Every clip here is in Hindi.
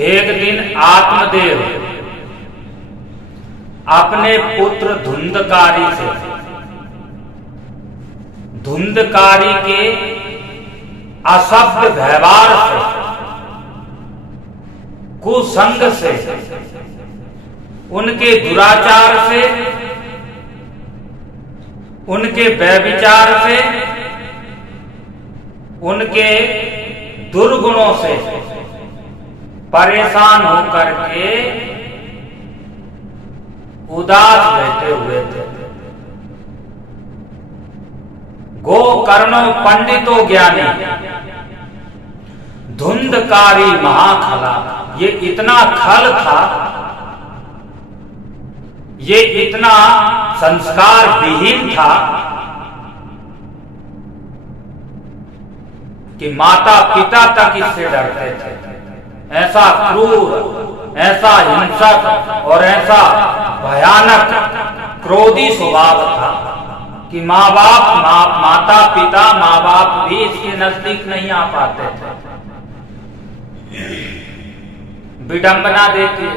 एक दिन आत्मदेव अपने पुत्र धुंधकारी के असभ्य व्यवहार से, कुसंग से, उनके दुराचार से, उनके व्यभिचार से, उनके दुर्गुणों से परेशान होकर के उदास बैठे हुए थे। गोकर्णो पंडितो ज्ञानी धुंधकारी महाखला, ये इतना खल था, ये इतना संस्कार विहीन था कि माता पिता तक इससे डरते थे। ऐसा क्रूर, ऐसा हिंसक और ऐसा भयानक क्रोधी स्वभाव था कि माता पिता माँ बाप भी इसके नजदीक नहीं आ पाते थे। विडंबना देखिए,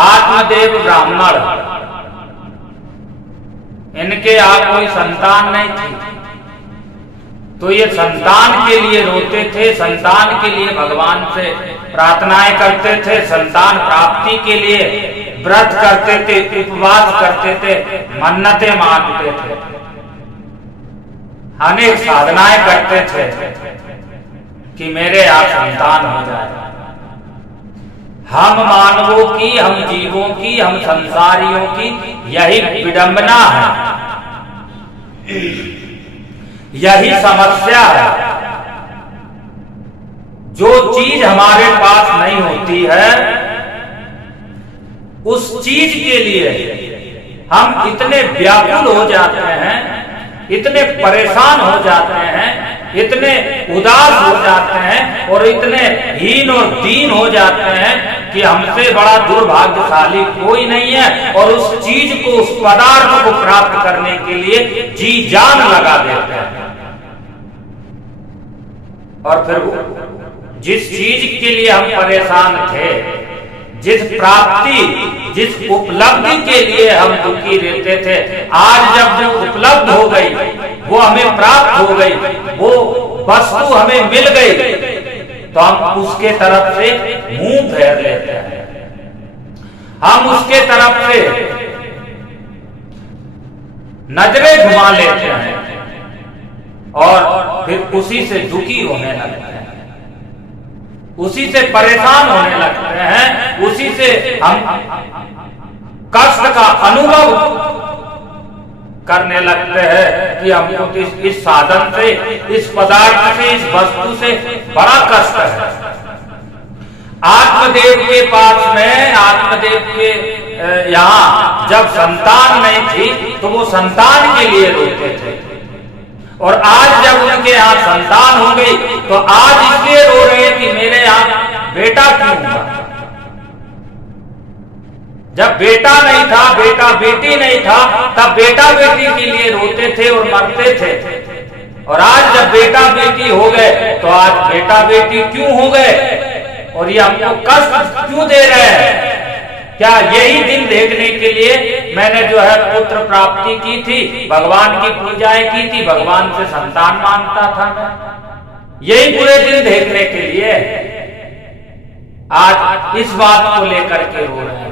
आत्मदेव ब्राह्मण, इनके यहाँ कोई संतान नहीं थी, तो ये संतान के लिए रोते थे, संतान के लिए भगवान से प्रार्थनाएं करते थे, संतान प्राप्ति के लिए व्रत करते थे, उपवास करते थे, मन्नतें मांगते थे, अनेक साधनाएं करते थे कि मेरे यहाँ संतान हो जाए। हम मानवों की, हम जीवों की, हम संसारियों की यही विडंबना है, यही समस्या है। जो चीज हमारे पास नहीं होती है, उस चीज के लिए हम इतने व्याकुल हो जाते हैं, इतने परेशान हो जाते हैं, इतने उदास हो जाते हैं और इतने हीन और दीन हो जाते हैं कि हमसे बड़ा दुर्भाग्यशाली कोई नहीं है, और उस चीज को, उस पदार्थ को प्राप्त करने के लिए जी जान लगा देते हैं। और फिर जिस चीज के लिए हम परेशान थे, जिस प्राप्ति, जिस उपलब्धि के लिए हम दुखी रहते थे, आज जब वो उपलब्ध हो गई, वो हमें प्राप्त हो गई, वो वस्तु हमें मिल गई, तो हम उसके तरफ से मुंह फेर लेते हैं, हम उसके तरफ से नजरें घुमा लेते हैं और फिर उसी से दुखी होने लगते हैं, उसी से परेशान होने लगते हैं, उसी से हम कष्ट का अनुभव करने लगते हैं कि हमको इस साधन से, इस पदार्थ से, इस वस्तु से बड़ा कष्ट है। आत्मदेव के पास में, आत्मदेव के यहाँ जब संतान नहीं थी तो वो संतान के लिए रोते थे, और आज जब उनके यहाँ संतान हो गई तो आज इसलिए रो रहे हैं कि मेरे यहाँ बेटा क्यों हुआ। जब बेटा नहीं था, बेटा बेटी नहीं था, तब बेटा बेटी के लिए रोते थे और मरते थे, और आज जब बेटा बेटी हो गए तो आज बेटा बेटी क्यों हो गए और ये हमको कष्ट क्यों दे रहे हैं। क्या यही दिन देखने के लिए मैंने जो है पुत्र प्राप्ति की थी, भगवान की पूजाएं की थी, भगवान से संतान मांगता था मैं, यही पूरे दिन देखने के लिए आज इस बात को लेकर के रो रहे हैं।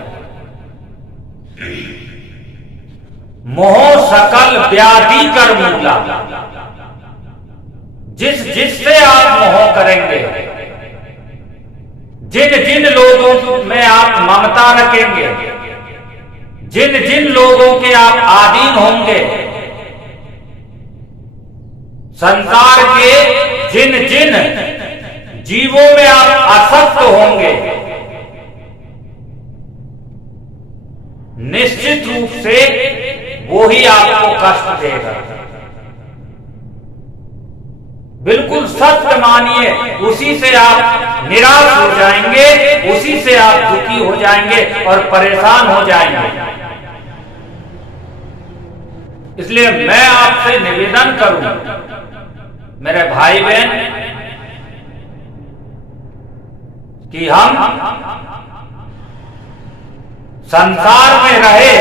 मोह सकल व्याधि कर मूला, जिससे आप मोह करेंगे, जिन जिन लोगों में आप ममता रखेंगे, जिन जिन लोगों के आप आधीन होंगे, संसार के जिन जिन जीवों में आप आसक्त होंगे, निश्चित रूप से वो ही आपको कष्ट देगा। बिल्कुल सत्य मानिए, उसी से आप निराश हो जाएंगे, उसी से आप दुखी हो जाएंगे और परेशान हो जाएंगे। इसलिए मैं आपसे निवेदन करूं, मेरे भाई बहन, कि हम संसार में रहे,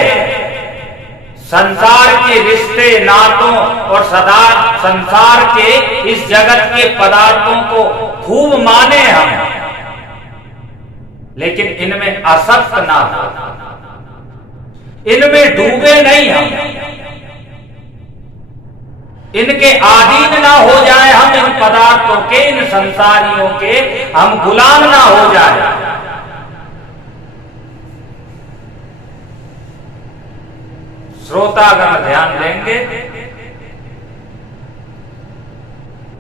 संसार के रिश्ते नातों और सदा संसार के इस जगत के पदार्थों को खूब माने हम, लेकिन इनमें आसक्त ना हो, इनमें डूबे नहीं हम, इनके अधीन ना हो जाए हम, इन पदार्थों के, इन संसारियों के हम गुलाम ना हो जाए। श्रोतागण ध्यान देंगे,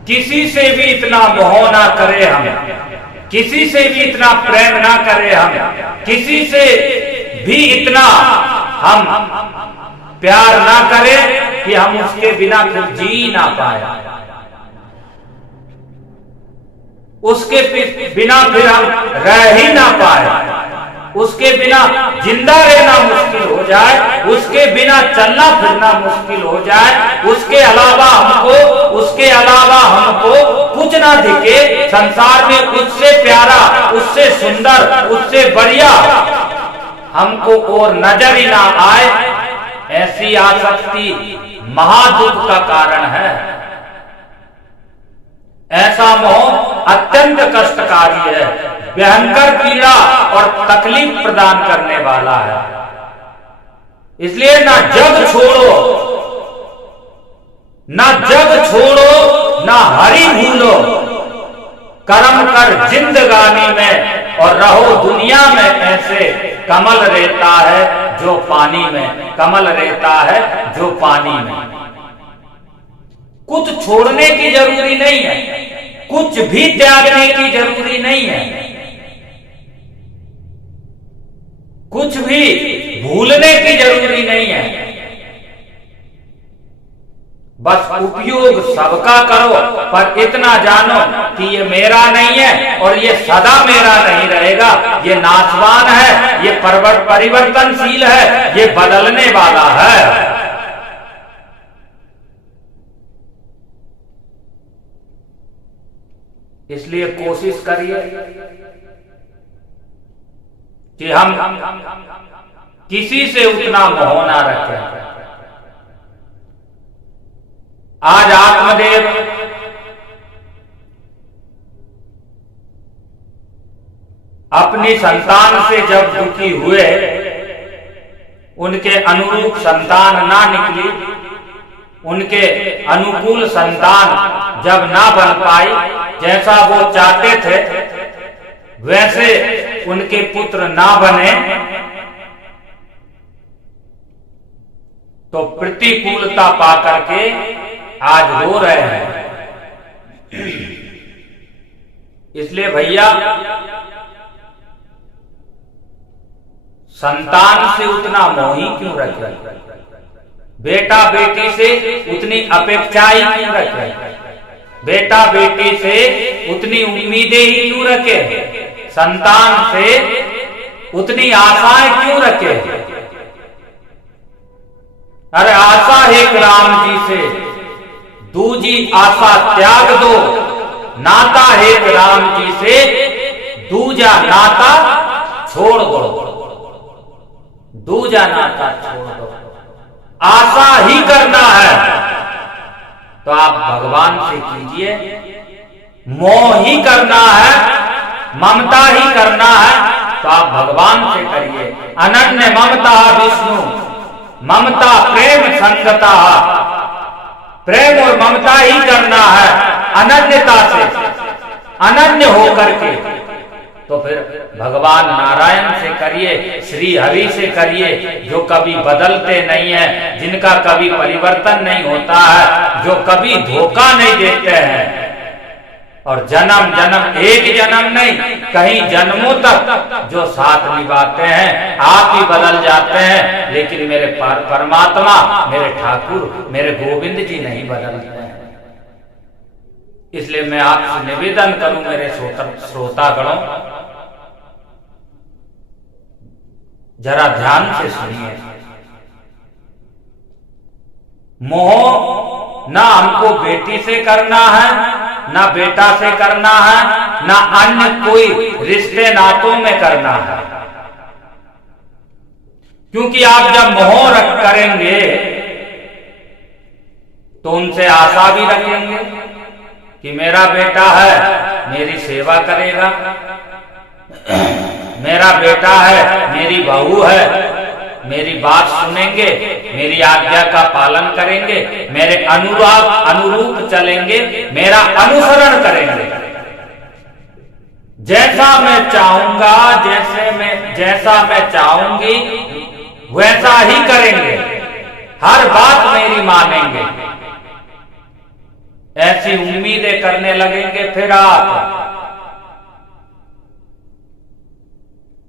किसी से भी इतना मोह ना करे हम, किसी से भी इतना प्रेम ना करे हम, किसी से भी इतना हम प्यार ना करें कि हम उसके बिना फिर जी ना पाए, उसके बिना फिर हम रह ही ना पाए, उसके बिना जिंदा रहना मुश्किल हो जाए, उसके बिना चलना फिरना मुश्किल हो जाए, उसके अलावा हमको कुछ ना दिखे संसार में, उससे प्यारा, उससे सुंदर, उससे बढ़िया हमको और नजर ही ना आए। ऐसी आसक्ति महादुख का कारण है। ऐसा मोह अत्यंत कष्टकारी है, भयंकर पीड़ा और तकलीफ प्रदान करने वाला है। इसलिए ना जग छोड़ो, ना जग छोड़ो, ना हरि भूलो, कर्म कर जिंदगानी में और रहो दुनिया में ऐसे। कमल रहता है जो पानी में, कमल रहता है जो पानी में। कुछ छोड़ने की जरूरी नहीं है, कुछ भी त्यागने की जरूरी नहीं है, कुछ भी भूलने की जरूरी नहीं है। बस उपयोग सबका करो, पर इतना जानो कि ये मेरा नहीं है और ये सदा मेरा नहीं रहेगा, ये नाशवान है, ये परिवर्तनशील है, ये बदलने वाला है। इसलिए कोशिश करिए कि हम किसी से उतना मोह ना रखें। आज आत्मदेव अपनी संतान से जब दुखी हुए, उनके अनुरूप संतान ना निकली, उनके अनुकूल संतान जब ना बन पाई, जैसा वो चाहते थे वैसे उनके पुत्र ना बने, तो प्रतिकूलता पाकर के आज रो रहे हैं। इसलिए भैया, संतान से उतना मोही क्यों रखे, बेटा बेटी से उतनी अपेक्षाएं क्यों रखे, बेटा बेटी से उतनी उम्मीदें ही क्यों रखे, संतान से उतनी आशाएं क्यों रखे। अरे आशा है राम जी से, दूजी आशा त्याग दो, नाता है राम जी से, दूजा नाता छोड़ दो, दूजा नाता छोड़ दो। आशा ही करना है तो आप भगवान से कीजिए, मोह ही करना है, ममता ही करना है तो आप भगवान से करिए। अनन्य ममता विष्णु, ममता प्रेम संगता, प्रेम और ममता ही करना है अनन्यता से, अनन्य होकर के। तो फिर भगवान नारायण से करिए, श्री हरि से करिए, जो कभी बदलते नहीं है, जिनका कभी परिवर्तन नहीं होता है, जो कभी धोखा नहीं देते हैं, और जन्म जन्म एक जन्म नहीं, कई जन्मों तक जो साथ निभाते हैं। आप ही बदल जाते हैं, लेकिन मेरे परमात्मा, मेरे ठाकुर, मेरे गोविंद जी नहीं बदलते हैं। इसलिए मैं आपसे निवेदन करूं मेरे श्रोतागणों, जरा ध्यान से सुनिए। मोह ना हमको बेटी से करना है, ना बेटा से करना है, ना अन्य कोई रिश्ते नातों में करना है। क्योंकि आप जब मोह रख करेंगे तो उनसे आशा भी रखेंगे कि मेरा बेटा है, मेरी सेवा करेगा, मेरा बेटा है, मेरी बहू है, मेरी बात सुनेंगे, मेरी आज्ञा का पालन करेंगे, मेरे अनुरूप चलेंगे, मेरा अनुसरण करेंगे। जैसा मैं चाहूंगा, जैसा मैं चाहूंगी वैसा ही करेंगे, हर बात मेरी मानेंगे। ऐसी उम्मीदें करने लगेंगे फिर आप,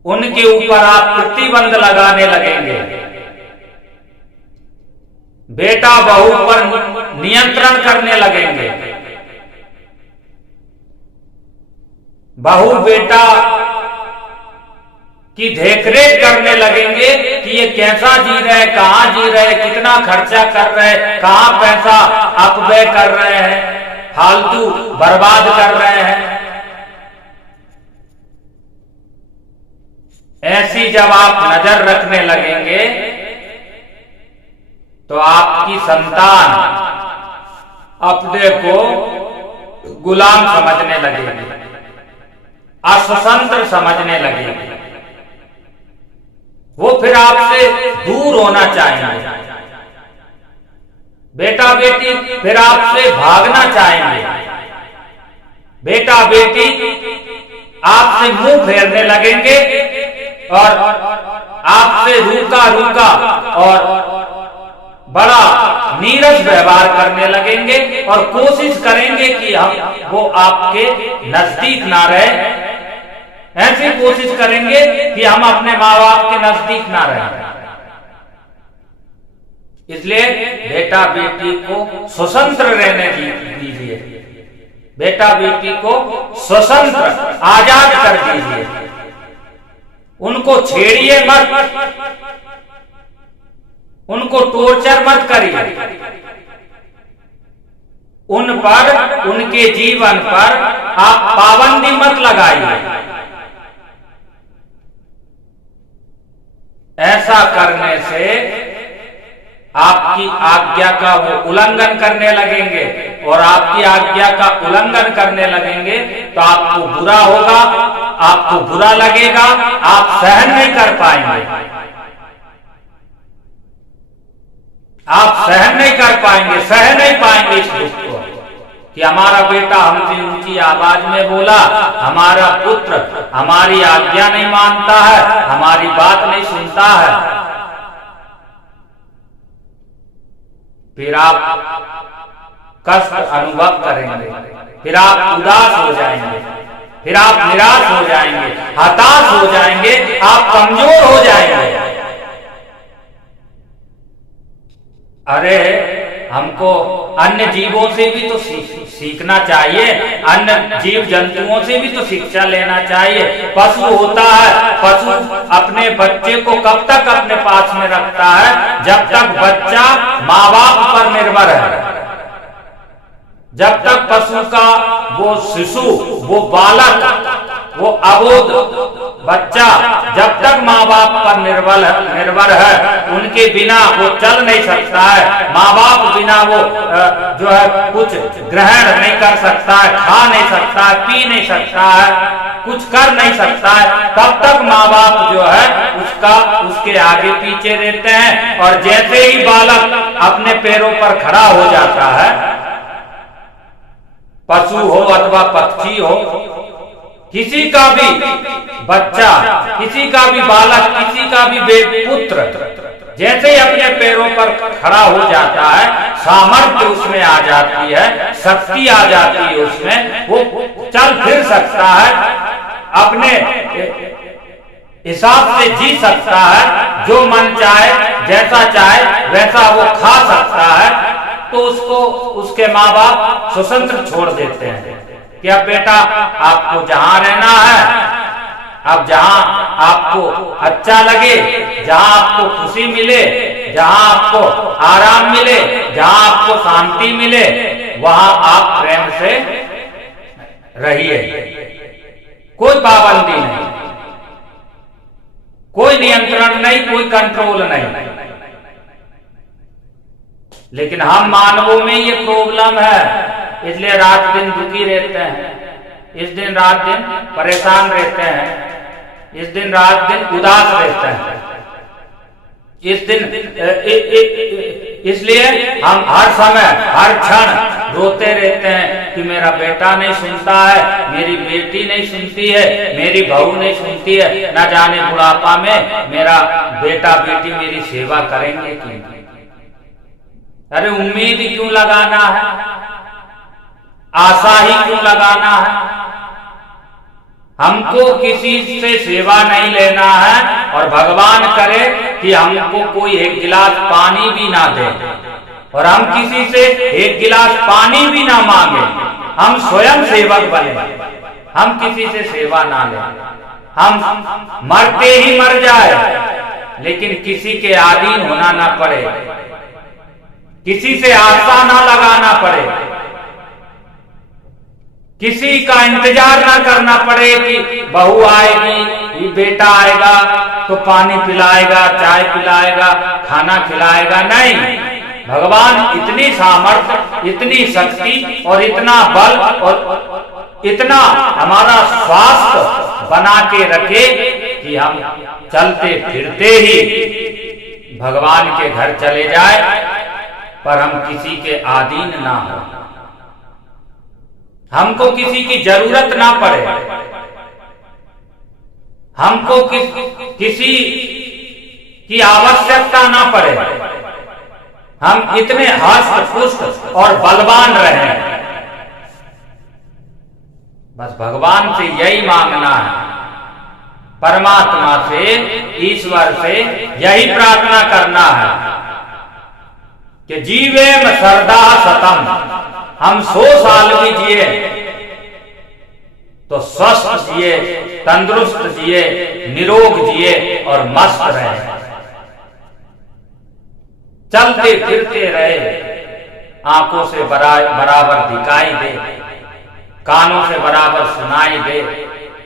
उनके ऊपर आप प्रतिबंध लगाने लगेंगे, बेटा बहू पर नियंत्रण करने लगेंगे, बहू बेटा की देखरेख करने लगेंगे कि ये कैसा जी रहे, कहां जी रहे, कितना खर्चा कर रहे, कहां पैसा अपव्यय कर रहे हैं, फालतू बर्बाद कर रहे हैं। ऐसी जब आप नजर रखने लगेंगे तो आपकी संतान अपने को गुलाम समझने लगेगी, अस्वतंत्र समझने लगेगी, वो फिर आपसे दूर होना चाहेंगे, बेटा बेटी फिर आपसे भागना चाहेंगे, बेटा बेटी आपसे मुंह फेरने लगेंगे और आपसे रूखा और बड़ा नीरस व्यवहार करने लगेंगे और कोशिश करेंगे कि वो आपके नजदीक ना रहे। ऐसी कोशिश करेंगे कि हम अपने माँ बाप के नजदीक ना रहें। इसलिए बेटा बेटी को स्वतंत्र रहने दीजिए, बेटा बेटी को स्वतंत्र आजाद कर दीजिए, उनको छेड़िए मत, उनको टॉर्चर मत करिए, उन पर, उनके जीवन पर आप पाबंदी मत लगाइए। ऐसा करने से आपकी आज्ञा का वो उल्लंघन करने लगेंगे और आपकी आज्ञा का उल्लंघन करने लगेंगे तो आपको बुरा होगा, आपको बुरा लगेगा, आप सहन नहीं कर पाएंगे, आप सहन नहीं कर पाएंगे, सह नहीं पाएंगे इस दुख को कि हमारा बेटा हमसे ऊंची आवाज में बोला, हमारा पुत्र हमारी आज्ञा नहीं मानता है, हमारी बात नहीं सुनता है। फिर आप कष्ट अनुभव करेंगे, फिर आप उदास हो जाएंगे, फिर आप निराश हो जाएंगे, हताश हो जाएंगे, आप कमजोर हो जाएंगे। अरे हमको अन्य जीवों से भी तो सीखना चाहिए, अन्य जीव जंतुओं से भी तो शिक्षा लेना चाहिए। पशु होता है, पशु अपने बच्चे को कब तक अपने पास में रखता है? जब तक बच्चा माँ बाप पर निर्भर है, जब तक पशु का वो शिशु, वो बालक, वो अबोध बच्चा जब तक माँ बाप पर निर्भर है, उनके बिना वो चल नहीं सकता है, माँ बाप बिना वो जो है कुछ ग्रहण नहीं कर सकता है, खा नहीं सकता है, पी नहीं सकता है, कुछ कर नहीं सकता है, तब तक माँ बाप जो है उसके आगे पीछे रहते हैं। और जैसे ही बालक अपने पैरों पर खड़ा हो जाता है, पशु हो अथवा पक्षी हो, किसी का भी बच्चा, किसी का भी बालक, किसी का भी पुत्र जैसे ही अपने पैरों पर खड़ा हो जाता है, सामर्थ्य उसमें आ जाती है, शक्ति आ जाती है उसमें, वो चल फिर सकता है, अपने हिसाब से जी सकता है, जो मन चाहे, जैसा चाहे वैसा वो खा सकता है। तो उसको उसके माँ बाप स्वतंत्र छोड़ देते हैं कि अब बेटा आपको जहां रहना है, अब जहां आपको अच्छा लगे, जहां आपको खुशी मिले, जहां आपको आराम मिले, जहां आपको शांति मिले, वहां आप प्रेम से रहिए, कोई पाबंदी नहीं, कोई नियंत्रण नहीं, कोई कंट्रोल नहीं। लेकिन हम मानवों में ये प्रॉब्लम है, इसलिए रात दिन दुखी रहते हैं, इस दिन रात दिन परेशान रहते हैं, इस दिन रात दिन उदास रहते हैं, इस दिन इसलिए हम हर समय हर क्षण रोते रहते हैं कि मेरा बेटा नहीं सुनता है, मेरी बेटी नहीं सुनती है, मेरी बहू नहीं सुनती है, न जाने बुढ़ापा में मेरा बेटा बेटी मेरी सेवा करेंगे कि नहीं। अरे उम्मीद क्यों लगाना है, आशा ही क्यों लगाना है। हमको किसी से सेवा नहीं लेना है, और भगवान करे कि हमको कोई एक गिलास पानी भी ना दे, और हम किसी से एक गिलास पानी भी ना मांगे, हम स्वयं सेवक बने, हम किसी से सेवा ना लें, हम मरते ही मर जाए लेकिन किसी के अधीन होना ना पड़े, किसी से आशा ना लगाना पड़े, किसी का इंतजार ना करना पड़े कि बहू आएगी, बेटा आएगा तो पानी पिलाएगा, चाय पिलाएगा, खाना खिलाएगा। नहीं, भगवान इतनी सामर्थ्य, इतनी शक्ति और इतना बल और इतना हमारा स्वास्थ्य बना के रखे कि हम चलते फिरते ही भगवान के घर चले जाए, पर हम किसी के अधीन ना हो, हमको किसी की जरूरत ना पड़े, हमको किसी की आवश्यकता ना पड़े, हम इतने हष्ट पुष्ट और बलवान रहें। बस भगवान से यही मांगना है, परमात्मा से, ईश्वर से यही प्रार्थना करना है कि जीवेम सरदा सतम, हम 100 साल भी जिए तो स्वस्थ जिए, तंदुरुस्त जिए, निरोग जिए और मस्त रहे, चलते फिरते रहे, आंखों से बराबर दिखाई दे, कानों से बराबर सुनाई दे,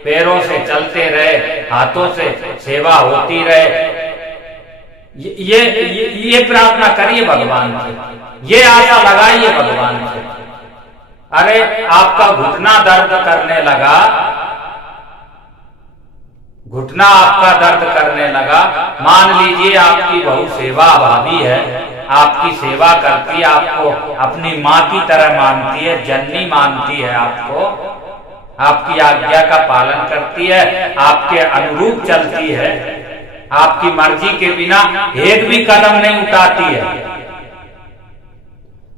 पैरों से चलते रहे, हाथों से सेवा होती रहे। ये प्रार्थना करिए भगवान से, ये आशा लगाइए भगवान से। अरे आपका घुटना दर्द करने लगा, घुटना आपका दर्द करने लगा, मान लीजिए आपकी बहू सेवा भावी है, आपकी सेवा करती है, आपको अपनी माँ की तरह मानती है, जननी मानती है, आपको आपकी आज्ञा का पालन करती है, आपके अनुरूप चलती है, आपकी मर्जी के बिना एक भी कदम नहीं उठाती है,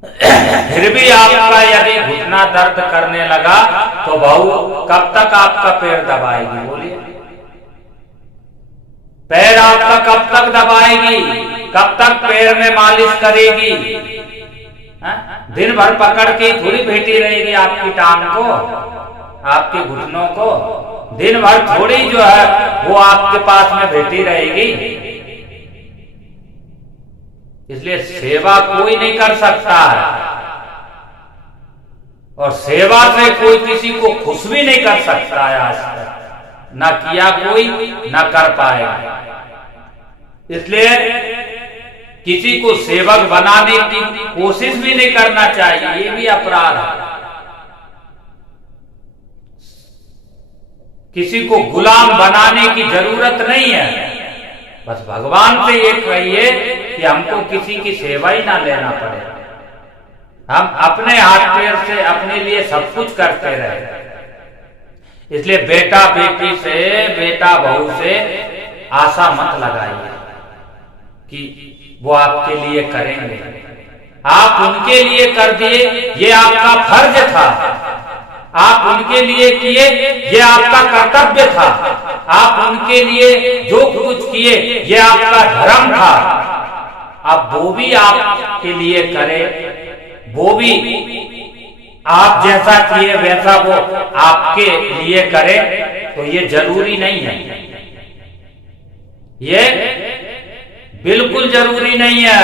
फिर भी आपका यदि घुटना दर्द करने लगा तो बहू कब तक आपका पैर दबाएगी? बोलिए, पैर आपका कब तक दबाएगी? कब तक पैर में मालिश करेगी? दिन भर पकड़ के थोड़ी बैठी रहेगी आपकी टांग को, आपके घुटनों को, दिन भर थोड़ी जो है वो आपके पास में बैठी रहेगी। इसलिए सेवा कोई नहीं कर सकता है, और सेवा से कोई किसी को खुश भी नहीं कर सकता है, आज तक न किया कोई, न कर पाएगा। इसलिए किसी को सेवक बनाने की कोशिश भी नहीं करना चाहिए, ये भी अपराध है। किसी को गुलाम बनाने की जरूरत नहीं है, बस भगवान से ये कहिए कि हमको किसी की सेवा ही ना लेना पड़े, हम अपने हाथ पैर से अपने लिए सब कुछ करते रहे। इसलिए बेटा बेटी से, बेटा बहू से आशा मत लगाइए कि वो आपके लिए करेंगे, आप उनके लिए कर दिए, ये आपका फर्ज था, आप उनके लिए किए, ये आपका कर्तव्य था, आप उनके लिए जो कुछ किए ये आपका धर्म था। अब वो भी आपके लिए करे, वो भी आप जैसा किए वैसा वो आपके लिए करे, तो ये जरूरी नहीं है, ये बिल्कुल जरूरी नहीं है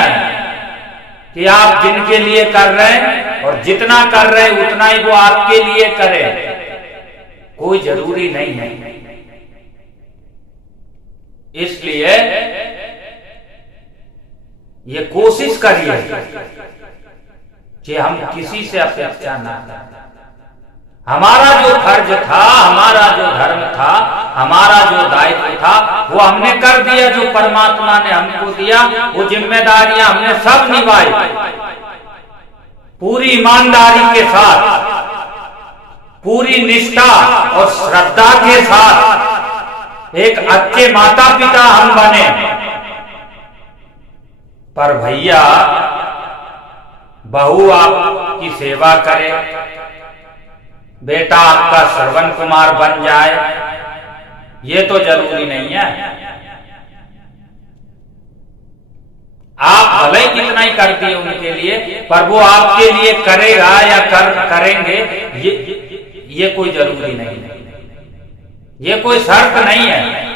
कि आप जिनके लिए कर रहे हैं और जितना कर रहे हैं उतना ही वो आपके लिए करे। कोई जरूरी नहीं है। इसलिए ये कोशिश करिए कि हम किसी से अपेक्षा ना करें। हमारा जो फर्ज था, हमारा जो धर्म था, हमारा जो दायित्व था, वो हमने कर दिया। जो परमात्मा ने हमको दिया वो जिम्मेदारियां हमने सब निभाई, पूरी ईमानदारी के साथ, पूरी निष्ठा और श्रद्धा के साथ एक अच्छे माता पिता हम बने। पर भैया बहू आपकी सेवा करे, बेटा आपका श्रवण कुमार बन जाए, ये तो जरूरी नहीं है। आप भले ही कितना ही कर दिए उनके लिए, पर वो आपके लिए करेगा या करेंगे ये कोई जरूरी नहीं है, ये कोई शर्त नहीं है।